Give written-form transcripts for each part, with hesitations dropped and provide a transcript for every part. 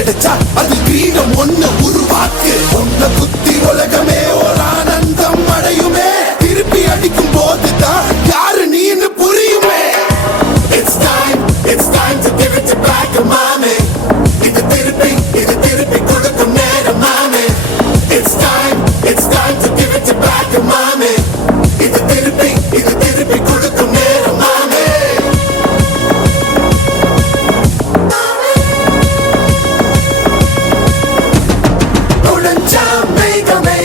கிடைச்சா அது வீரம் ஒண்ணு உருவாக்கு உன்னை புத்தி உலகமே ஒரு ஆனந்தம் அடையுமே திருப்பி அடிக்கும் போதுதான் யாரு நீன்னு புரியுமே It's time to give it back to mommy இது திருப்பி கொடுக்கும் நேரம் மாமே It's time to give it back to mommy இது திருப்பி கொடுக்கும் நேரம் மாமே நுழைஞ்சா மேகமே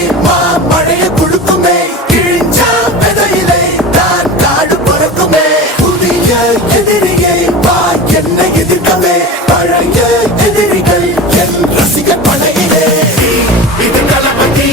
மழைய கொடுக்குமே கிழிஞ்சா விதையிலே தான் காடு பிறக்குமே புதிய எதிரியை வா என்னை எதிர்க்கவே பழைய எதிரிகள் என் ரசிக படையிலே இது களபதி